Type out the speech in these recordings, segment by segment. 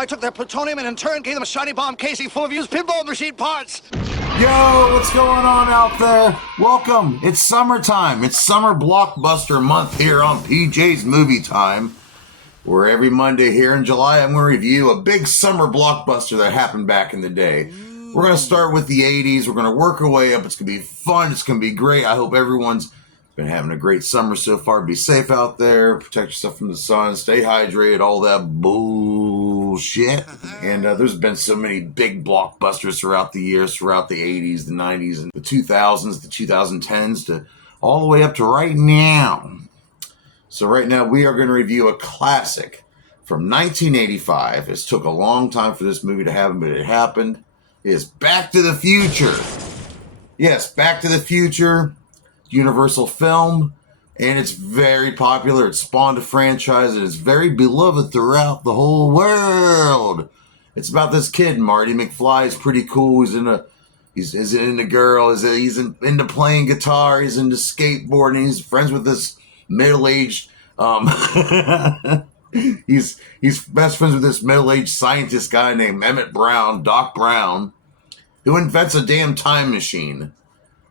I took their plutonium and in turn gave them a shiny bomb casing full of used pinball machine parts. Yo, what's going on out there? Welcome. It's summertime. It's summer blockbuster month here on PJ's Movie Time, where every Monday here in July I'm going to review a big summer blockbuster that happened back in the day. We're going to start with the 80s. We're going to work our way up. It's going to be fun. It's going to be great. I hope everyone's been having a great summer so far. Be safe out there. Protect yourself from the sun. Stay hydrated. All that bullshit. And there's been so many big blockbusters throughout the years, throughout the 80s, the 90s, and the 2000s, the 2010s, to all the way up to right now. So right now we are going to review a classic from 1985. It took a long time for this movie to happen, but it happened. It is Back to the Future. Yes, Back to the Future. Universal film, and it's very popular. It spawned a franchise, and it's very beloved throughout the whole world. It's about this kid, Marty McFly. He's pretty cool. He's into girl. He's into playing guitar. He's into skateboarding. He's friends with this middle-aged. He's best friends with this middle-aged scientist guy named Emmett Brown, Doc Brown, who invents a damn time machine.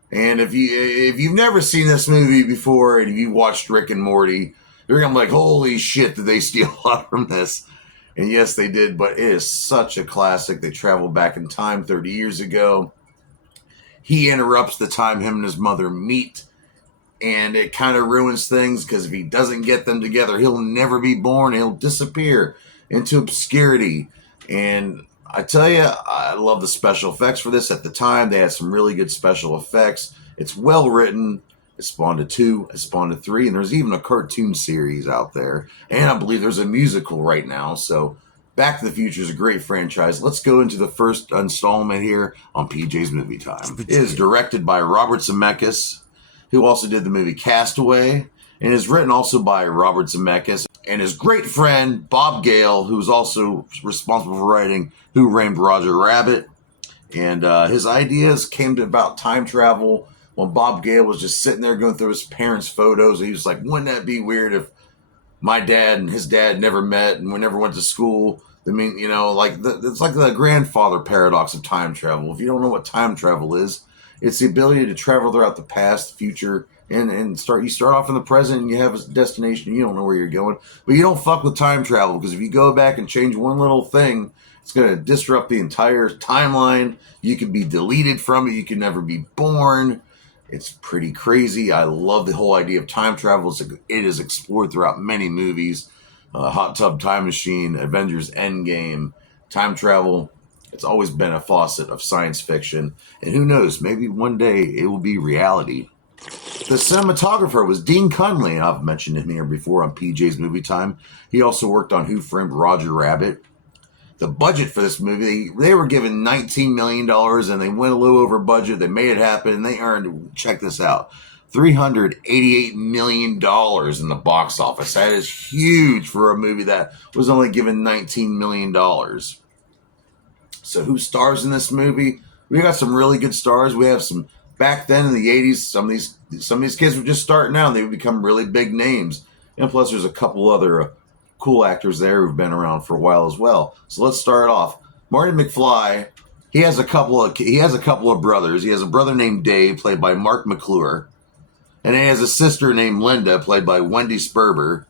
And if you've never seen this movie before and you watched Rick and Morty, you're gonna be like, holy shit, did they steal a lot from this? And yes, they did, but it is such a classic. They travel back in time 30 years ago. He interrupts the time him and his mother meet, and it kind of ruins things because if he doesn't get them together, he'll never be born. He'll disappear into obscurity. And I tell you, I love the special effects for this. At the time, they had some really good special effects. It's well written. It spawned a 2, it spawned a 3, and there's even a cartoon series out there. And I believe there's a musical right now. So Back to the Future is a great franchise. Let's go into the first installment here on PJ's Movie Time. It is directed by Robert Zemeckis, who also did the movie Castaway, and is written also by Robert Zemeckis and his great friend Bob Gale, who's also responsible for writing Who Framed Roger Rabbit. And his ideas came to about time travel when Bob Gale was just sitting there going through his parents' photos. And he was like, wouldn't that be weird if my dad and his dad never met and we never went to school? I mean, you know, it's like the grandfather paradox of time travel. If you don't know what time travel is, it's the ability to travel throughout the past, future, and you start off in the present and you have a destination. You don't know where you're going, but you don't fuck with time travel, because if you go back and change one little thing, it's going to disrupt the entire timeline. You can be deleted from it. You can never be born. It's pretty crazy. I love the whole idea of time travel. It is explored throughout many movies. Hot Tub Time Machine, Avengers Endgame, time travel. It's always been a faucet of science fiction. And who knows, maybe one day it will be reality. The cinematographer was Dean Cundley, and I've mentioned him here before on PJ's Movie Time. He also worked on Who Framed Roger Rabbit. The budget for this movie, they were given $19 million, and they went a little over budget. They made it happen, and they earned, check this out, $388 million in the box office. That is huge for a movie that was only given $19 million. So who stars in this movie? We got some really good stars. We have some, back then in the 80s, some of these kids were just starting out, and they would become really big names. And plus there's a couple other cool actors there who've been around for a while as well. So let's start off. Marty McFly, he has a couple of brothers. He has a brother named Dave, played by Mark McClure. And he has a sister named Linda, played by Wendy Sperber.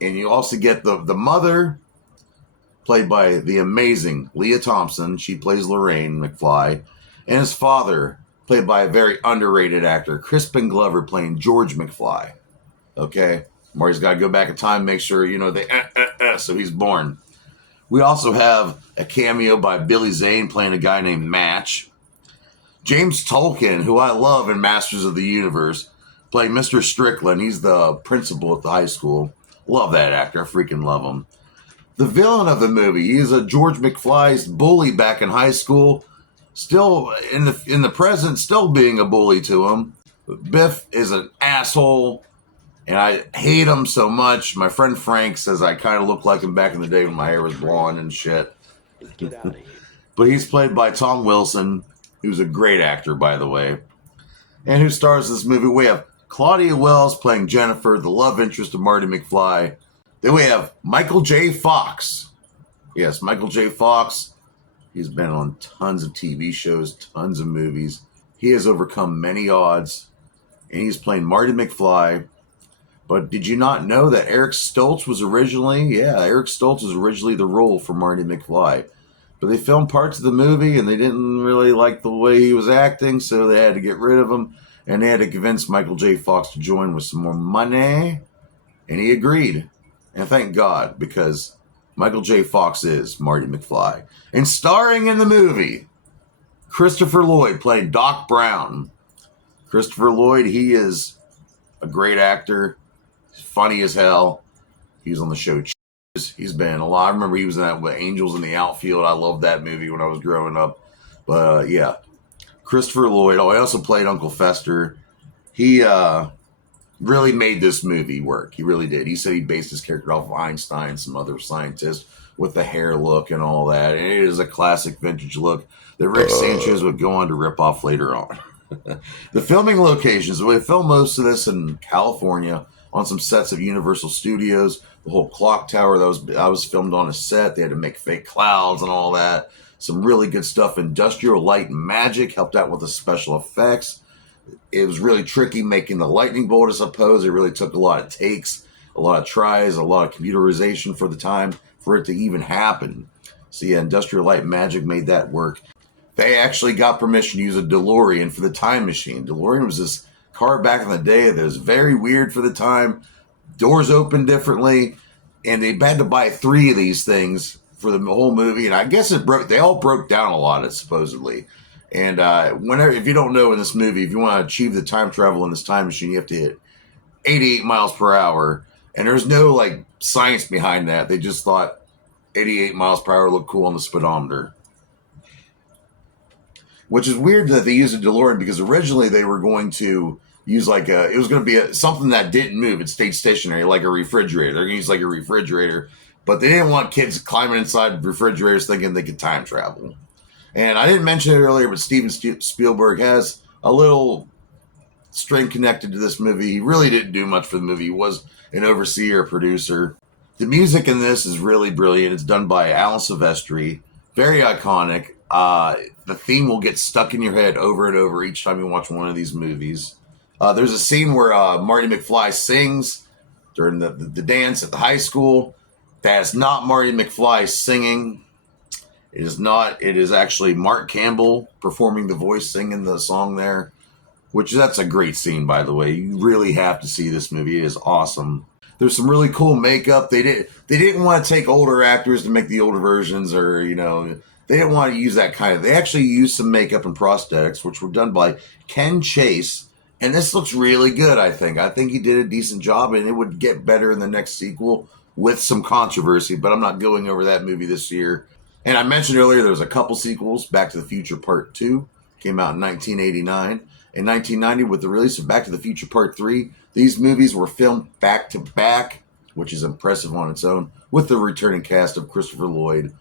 And you also get the mother, played by the amazing Leah Thompson. She plays Lorraine McFly. And his father, played by a very underrated actor, Crispin Glover, playing George McFly. Okay? Marty's got to go back in time, make sure, so he's born. We also have a cameo by Billy Zane, playing a guy named Match. James Tolkien, who I love in Masters of the Universe, playing Mr. Strickland. He's the principal at the high school. Love that actor. I freaking love him. The villain of the movie, he's a George McFly's bully back in high school, still in the present, still being a bully to him. Biff is an asshole, and I hate him so much. My friend Frank says I kind of look like him back in the day when my hair was blonde and shit. Get out of here. But he's played by Tom Wilson, who's a great actor, by the way. And who stars in this movie? We have Claudia Wells playing Jennifer, the love interest of Marty McFly. Then we have Michael J. Fox Yes, Michael J. Fox. He's been on tons of TV shows, tons of movies. He has overcome many odds, and he's playing Marty McFly. But did you not know that Eric Stoltz was originally, Eric Stoltz was originally the role for Marty McFly. But they filmed parts of the movie, and they didn't really like the way he was acting, so they had to get rid of him, and they had to convince Michael J. Fox to join with some more money, and he agreed. And thank God, because Michael J. Fox is Marty McFly. And starring in the movie, Christopher Lloyd playing Doc Brown. Christopher Lloyd, he is a great actor. He's funny as hell. He was on the show Cheers. He's been a lot. I remember he was in that with Angels in the Outfield. I loved that movie when I was growing up. But yeah, Christopher Lloyd. Oh, he also played Uncle Fester. He really made this movie work. He really did. He said he based his character off of Einstein, some other scientist, with the hair look and all that. And it is a classic vintage look that Rick Sanchez would go on to rip off later on. The filming locations, we filmed most of this in California on some sets of Universal Studios. The whole clock tower that was filmed on a set. They had to make fake clouds and all that. Some really good stuff. Industrial Light and Magic helped out with the special effects. It was really tricky making the lightning bolt, I suppose. It really took a lot of takes, a lot of tries, a lot of computerization for the time for it to even happen. So yeah, Industrial Light and Magic made that work. They actually got permission to use a DeLorean for the time machine. DeLorean was this car back in the day that was very weird for the time. Doors opened differently, and they had to buy 3 of these things for the whole movie. And I guess they all broke down a lot, supposedly. And whenever, if you don't know in this movie, if you want to achieve the time travel in this time machine, you have to hit 88 miles per hour. And there's no like science behind that. They just thought 88 miles per hour looked cool on the speedometer. Which is weird that they used a DeLorean, because originally they were going to use it was going to be something that didn't move. It stayed stationary, like a refrigerator. They're going to use like a refrigerator. But they didn't want kids climbing inside refrigerators thinking they could time travel. And I didn't mention it earlier, but Steven Spielberg has a little string connected to this movie. He really didn't do much for the movie. He was an overseer, producer. The music in this is really brilliant. It's done by Alan Silvestri. Very iconic. The theme will get stuck in your head over and over each time you watch one of these movies. There's a scene where Marty McFly sings during the dance at the high school. That's not Marty McFly singing. It is not. It is actually Mark Campbell performing the voice, singing the song there. That's a great scene, by the way. You really have to see this movie. It is awesome. There's some really cool makeup. They didn't want to take older actors to make the older versions, or they didn't want to use that kind of. They actually used some makeup and prosthetics, which were done by Ken Chase, and this looks really good. I think he did a decent job, and it would get better in the next sequel with some controversy. But I'm not going over that movie this year. And I mentioned earlier there was a couple sequels. Back to the Future Part 2 came out in 1989. In 1990, with the release of Back to the Future Part 3, these movies were filmed back to back, which is impressive on its own, with the returning cast of Christopher Lloyd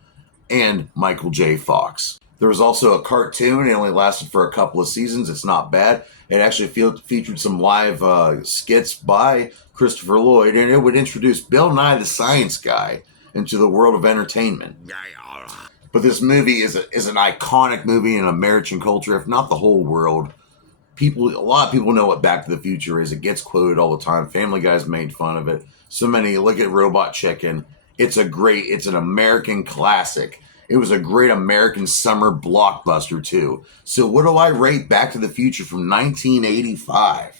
and Michael J. Fox. There was also a cartoon. It only lasted for a couple of seasons. It's not bad. It actually featured some live skits by Christopher Lloyd, and it would introduce Bill Nye the Science Guy into the world of entertainment. But this movie is an iconic movie in American culture, if not the whole world. A lot of people know what Back to the Future is. It gets quoted all the time. Family Guy's made fun of it. So many. Look at Robot Chicken. It's an American classic. It was a great American summer blockbuster too. So what do I rate Back to the Future from 1985?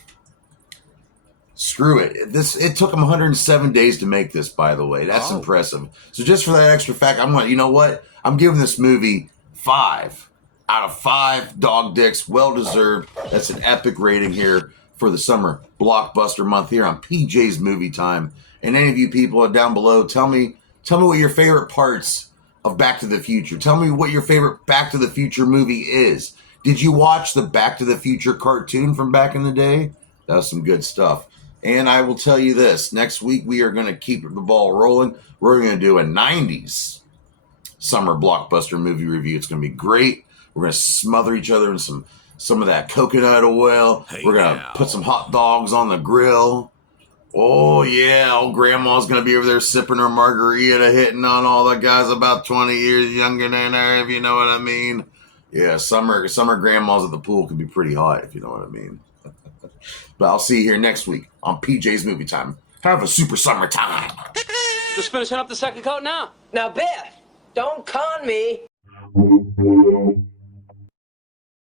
Screw it. It took them 107 days to make this, by the way. That's impressive. So just for that extra fact, you know what? I'm giving this movie 5 out of 5 dog dicks. Well deserved. That's an epic rating here for the summer blockbuster month here on PJ's Movie Time. And any of you people down below, tell me what your favorite parts of Back to the Future. Tell me what your favorite Back to the Future movie is. Did you watch the Back to the Future cartoon from back in the day? That was some good stuff. And I will tell you this. Next week, we are going to keep the ball rolling. We're going to do a 90s summer blockbuster movie review. It's going to be great. We're going to smother each other in some of that coconut oil. We're going to put some hot dogs on the grill. Oh, yeah. Old grandma's going to be over there sipping her margarita, hitting on all the guys about 20 years younger than her, if you know what I mean. Yeah, summer grandmas at the pool can be pretty hot, if you know what I mean. But I'll see you here next week on PJ's Movie Time. Have a super summer time. Just finishing up the second coat now. Now, Biff, don't con me.